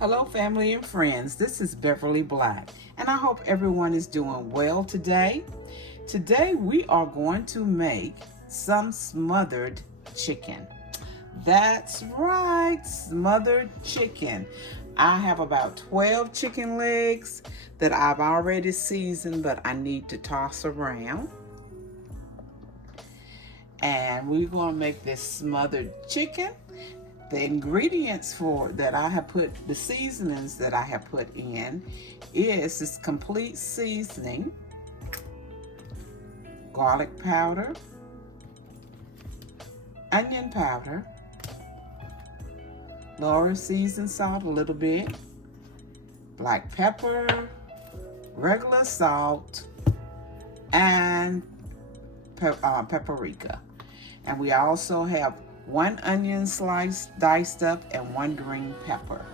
Hello family and friends, this is Beverly Black and I hope everyone is doing well today. Today we are going to make some smothered chicken. That's right, smothered chicken. I have about 12 chicken legs that I've already seasoned, but I need to toss around. And we're going to make this smothered chicken. The ingredients for that I have put, the seasonings that I have put in is this complete seasoning, garlic powder, onion powder, Laura seasoned salt a little bit, black pepper, regular salt, and paprika. And we also have 1 onion slice diced up and 1 green pepper.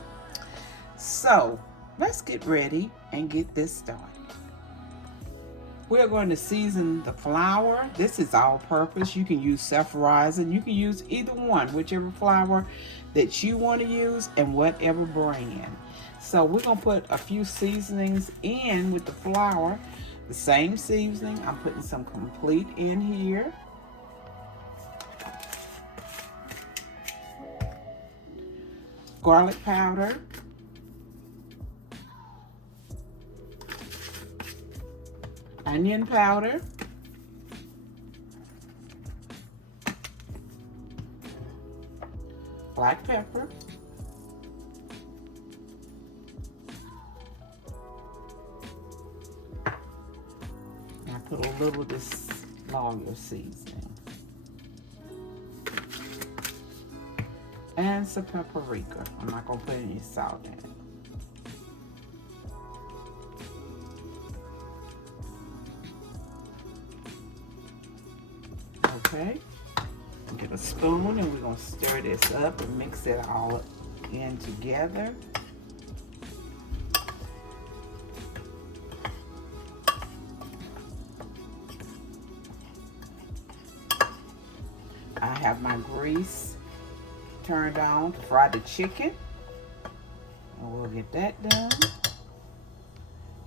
So let's get ready and get this started. We're going to season the flour. This is all purpose. You can use self-rising. You can use either one, whichever flour that you want to use and whatever brand. So we're going to put a few seasonings in with the flour. The same seasoning. I'm putting some complete in here. Garlic powder, onion powder, black pepper, and I put a little of this lawyer seasoning. And some paprika. I'm not going to put any salt in it. Okay. Get a spoon and we're going to stir this up and mix it all in together. I have my grease turned on to fry the chicken, and we'll get that done.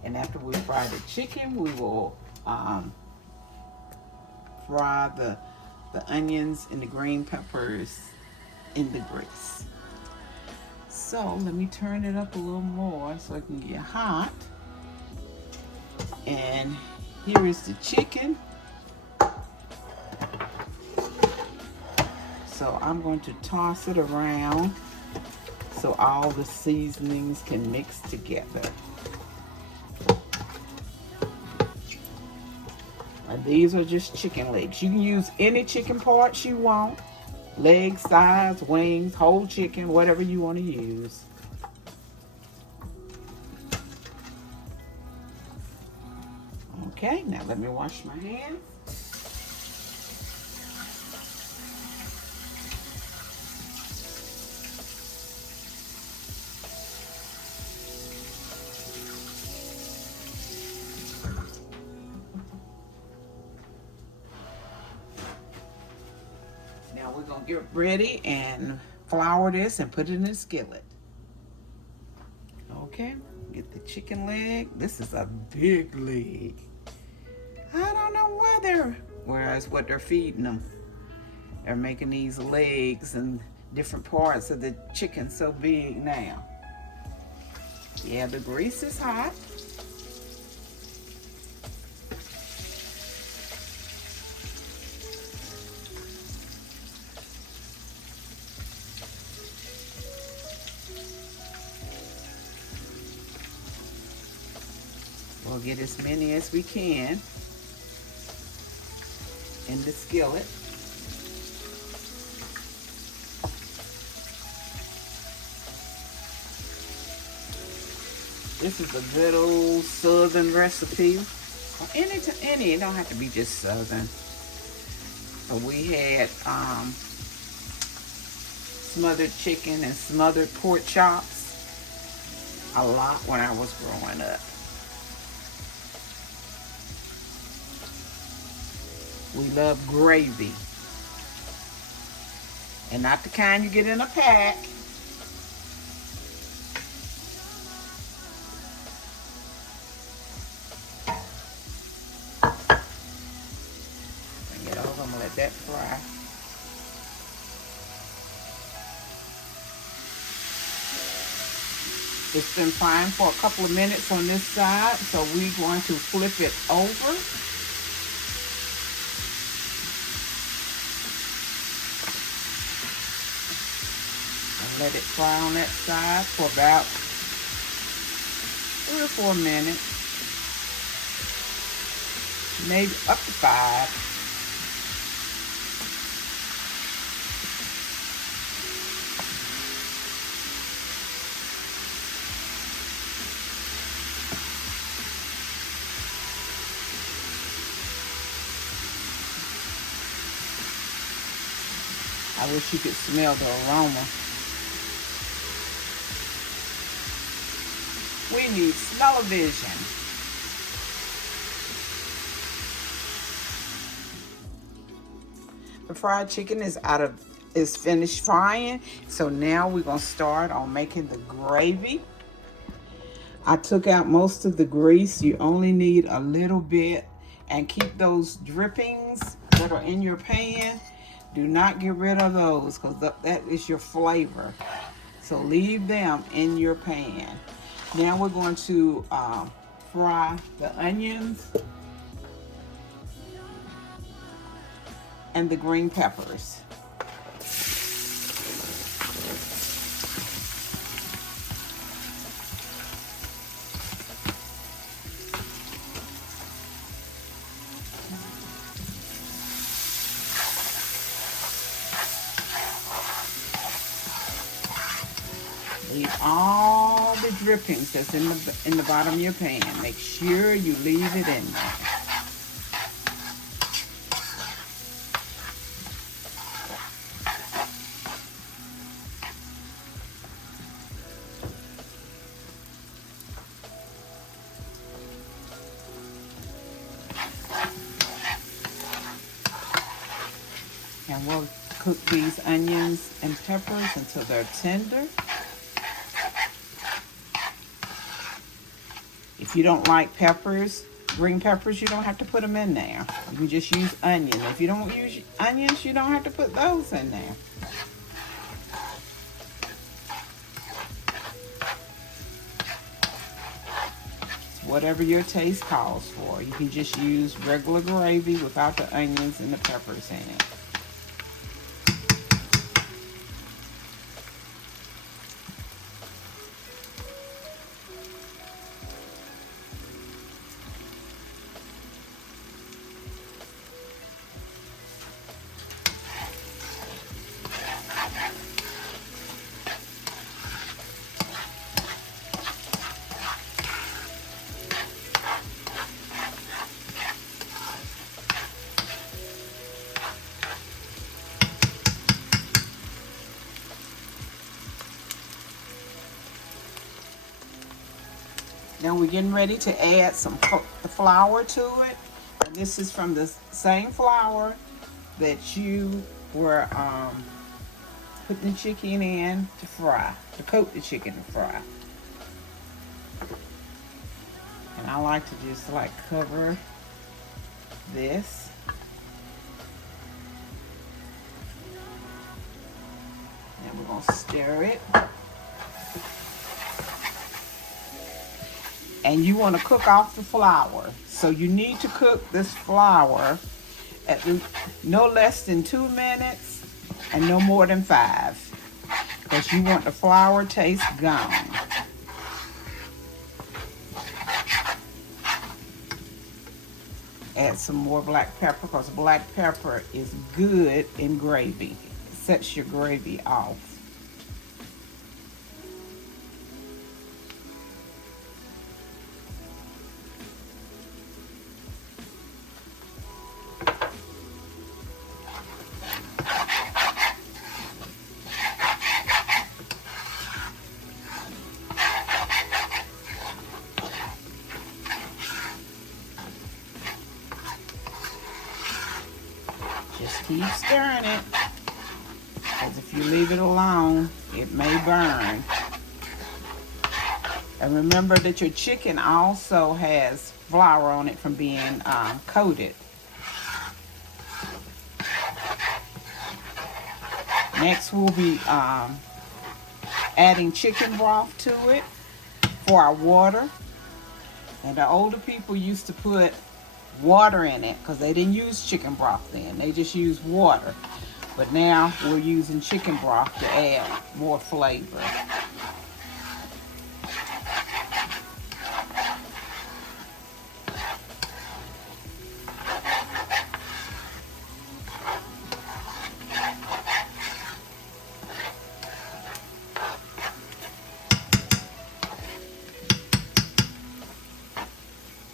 And after we fry the chicken, we will fry the onions and the green peppers in the grease. So let me turn it up a little more so it can get hot. And here is the chicken. So I'm going to toss it around so all the seasonings can mix together. And these are just chicken legs. You can use any chicken parts you want. Legs, thighs, wings, whole chicken, whatever you want to use. Okay, now let me wash my hands. Now we're going to get ready and flour this and put it in a skillet. Okay, get the chicken leg. This is a big leg. I don't know what they're feeding them. They're making these legs and different parts of the chicken so big now. Yeah, the grease is hot. We'll get as many as we can in the skillet. This is a good old southern recipe. Any, it don't have to be just southern. So we had smothered chicken and smothered pork chops a lot when I was growing up. We love gravy. And not the kind you get in a pack. fry. It's been frying for a couple of minutes on this side, so we're going to flip it over. And let it fry on that side for about 3 or 4 minutes. Maybe up to 5. I wish you could smell the aroma. We need smell-o-vision. The fried chicken is finished frying. So now we're gonna start on making the gravy. I took out most of the grease. You only need a little bit, and keep those drippings that are in your pan. Do not get rid of those, because that is your flavor. So leave them in your pan. Now we're going to fry the onions and the green peppers. Leave all the drippings that's in the bottom of your pan. Make sure you leave it in there. And we'll cook these onions and peppers until they're tender. If you don't like peppers, green peppers, you don't have to put them in there. You can just use onion. If you don't use onions, you don't have to put those in there. It's whatever your taste calls for. You can just use regular gravy without the onions and the peppers in it. Now we're getting ready to add some flour to it. And this is from the same flour that you were putting the chicken in to fry, to coat the chicken to fry. And I like to just like cover this. And we're gonna stir it. And you want to cook off the flour. So you need to cook this flour at no less than 2 minutes and no more than 5. Because you want the flour taste gone. Add some more black pepper, because black pepper is good in gravy. It sets your gravy off. Just keep stirring it, because if you leave it alone, it may burn. And remember that your chicken also has flour on it from being coated. Next, we'll be adding chicken broth to it for our water. And the older people used to put water in it because they didn't use chicken broth then. They just used water. But now we're using chicken broth to add more flavor.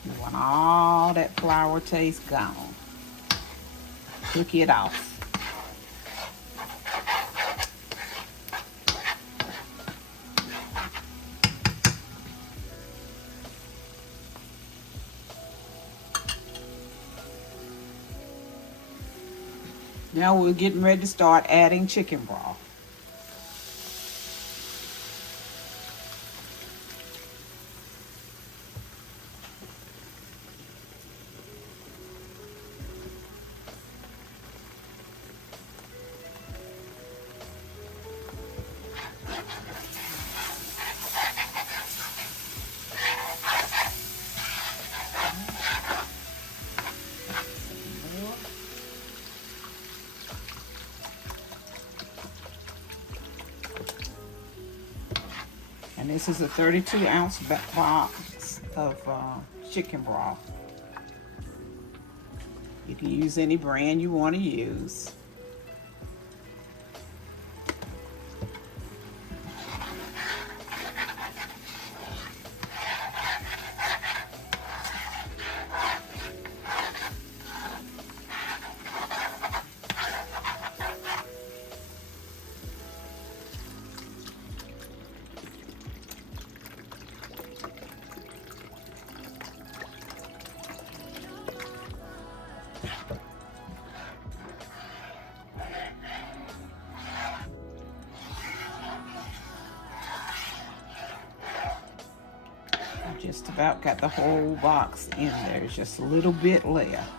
You want all that flour taste gone. Cook it off. Now we're getting ready to start adding chicken broth. And this is a 32-ounce box of chicken broth. You can use any brand you want to use. Just about got the whole box in there. There's just a little bit left.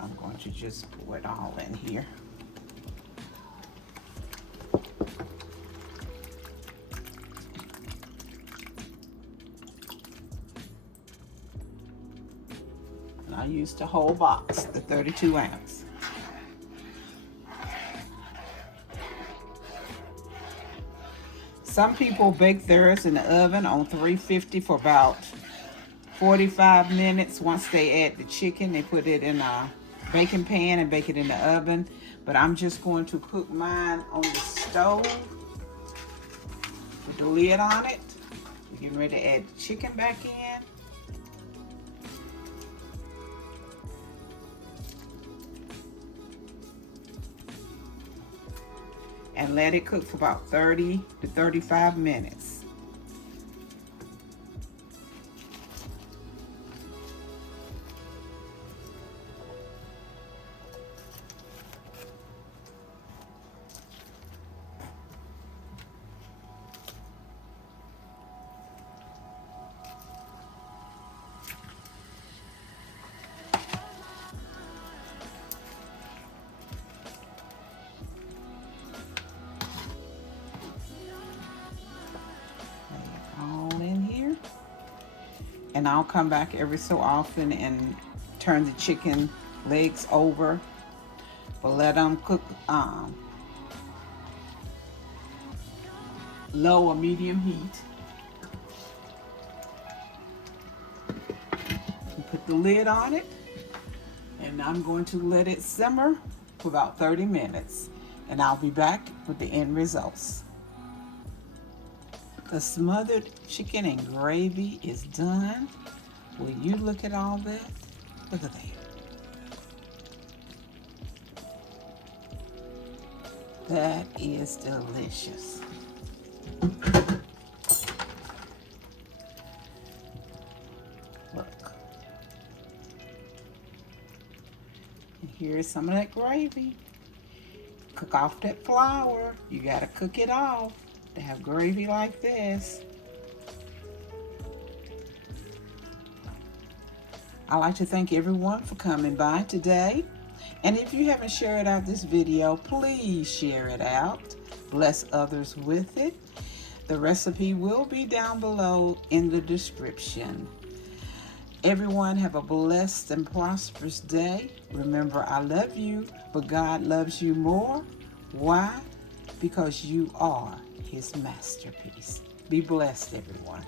I'm going to just pour it all in here. I used the whole box, the 32-ounce. Some people bake theirs in the oven on 350 for about 45 minutes. Once they add the chicken, they put it in a baking pan and bake it in the oven. But I'm just going to cook mine on the stove with the lid on it. We're getting ready to add the chicken back in. And let it cook for about 30 to 35 minutes. And I'll come back every so often and turn the chicken legs over, but let them cook low or medium heat. And put the lid on it, and I'm going to let it simmer for about 30 minutes, and I'll be back with the end results. The smothered chicken and gravy is done. Will you look at all that? Look at that. That is delicious. Look. And here's some of that gravy. Cook off that flour. You gotta cook it off. to have gravy like this. I'd like to thank everyone for coming by today. And if you haven't shared out this video, please share it out. Bless others with it. The recipe will be down below in the description. Everyone have a blessed and prosperous day. Remember, I love you, but God loves you more. Why? Because you are His masterpiece. Be blessed, everyone.